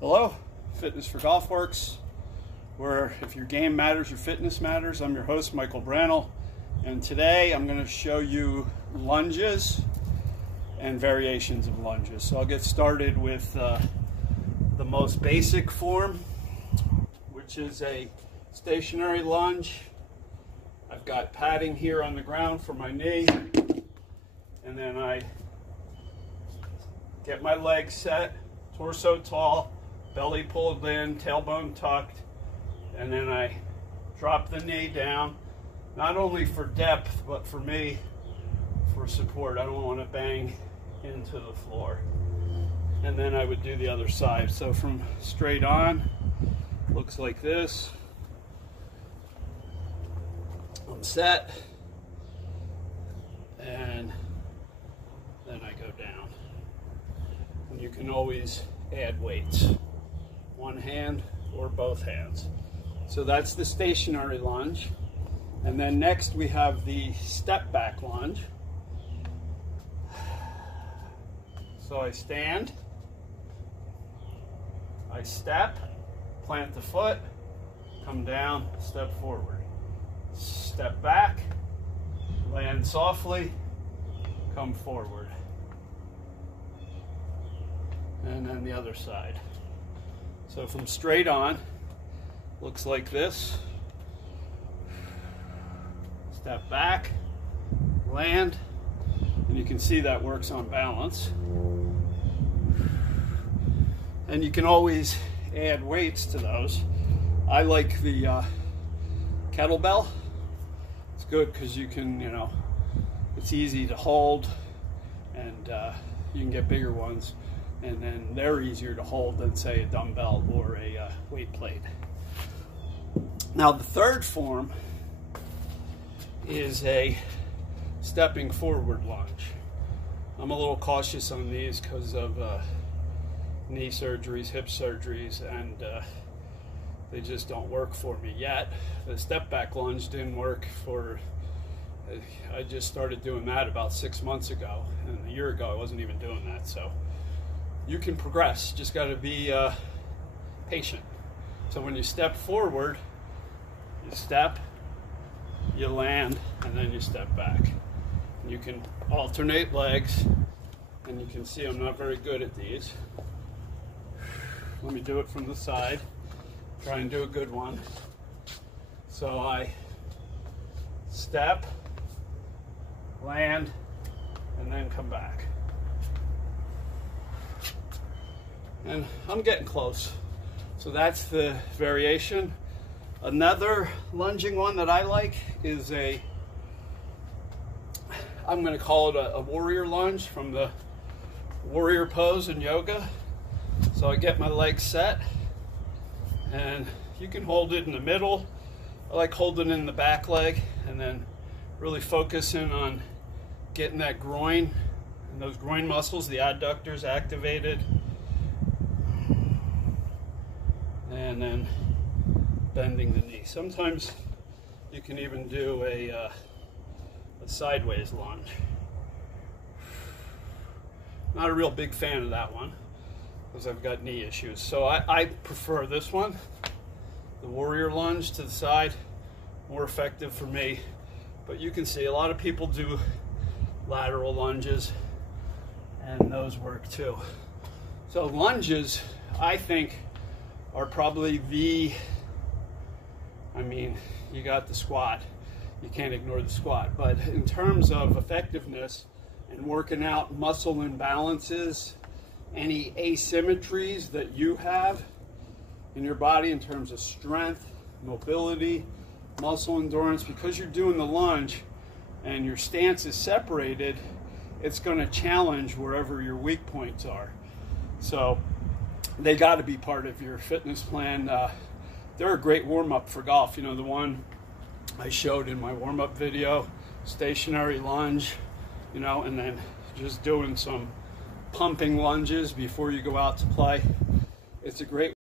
Hello, Fitness for Golf Works, where if your game matters, your fitness matters. I'm your host, Michael Brannell, and today I'm going to show you lunges and variations of lunges. So I'll get started with the most basic form, which is a stationary lunge. I've got padding here on the ground for my knee, and then I get my legs set, torso tall, belly pulled in, tailbone tucked, and then I drop the knee down, not only for depth, but for me, for support. I don't want to bang into the floor. And then I would do the other side. So from straight on, looks like this. I'm set, and then I go down. And you can always add weights, one hand or both hands. So that's the stationary lunge. And then next we have the step back lunge. So I stand, I step, plant the foot, come down, step forward. Step back, land softly, come forward. And then the other side. So from straight on, looks like this. Step back, land, and you can see that works on balance. And you can always add weights to those. I like the kettlebell. It's good because you can, it's easy to hold, and you can get bigger ones, and then they're easier to hold than, say, a dumbbell or a weight plate. Now the third form is a stepping forward lunge. I'm a little cautious on these because of knee surgeries, hip surgeries, and they just don't work for me yet. The step back lunge didn't work for, I just started doing that about 6 months ago, and a year ago I wasn't even doing that. So you can progress, just got to be patient. So when you step forward, you step, you land, and then you step back. And you can alternate legs, and you can see I'm not very good at these. Let me do it from the side. Try and do a good one. So I step, land, and then come back. And I'm getting close. So that's the variation. Another lunging one that I like is I'm going to call it a warrior lunge, from the warrior pose in yoga. So I get my legs set, and you can hold it in the middle. I like holding it in the back leg, and then really focusing on getting that groin and those groin muscles, the adductors, activated. And then bending the knee. Sometimes you can even do a sideways lunge. Not a real big fan of that one because I've got knee issues. So I prefer this one, the warrior lunge to the side, more effective for me. But you can see a lot of people do lateral lunges, and those work too. So lunges, I think, are probably you got the squat. You can't ignore the squat. But in terms of effectiveness and working out muscle imbalances, any asymmetries that you have in your body in terms of strength, mobility, muscle endurance, because you're doing the lunge and your stance is separated, it's going to challenge wherever your weak points are. So they got to be part of your fitness plan. They're a great warm-up for golf. The one I showed in my warm-up video, stationary lunge, and then just doing some pumping lunges before you go out to play. It's a great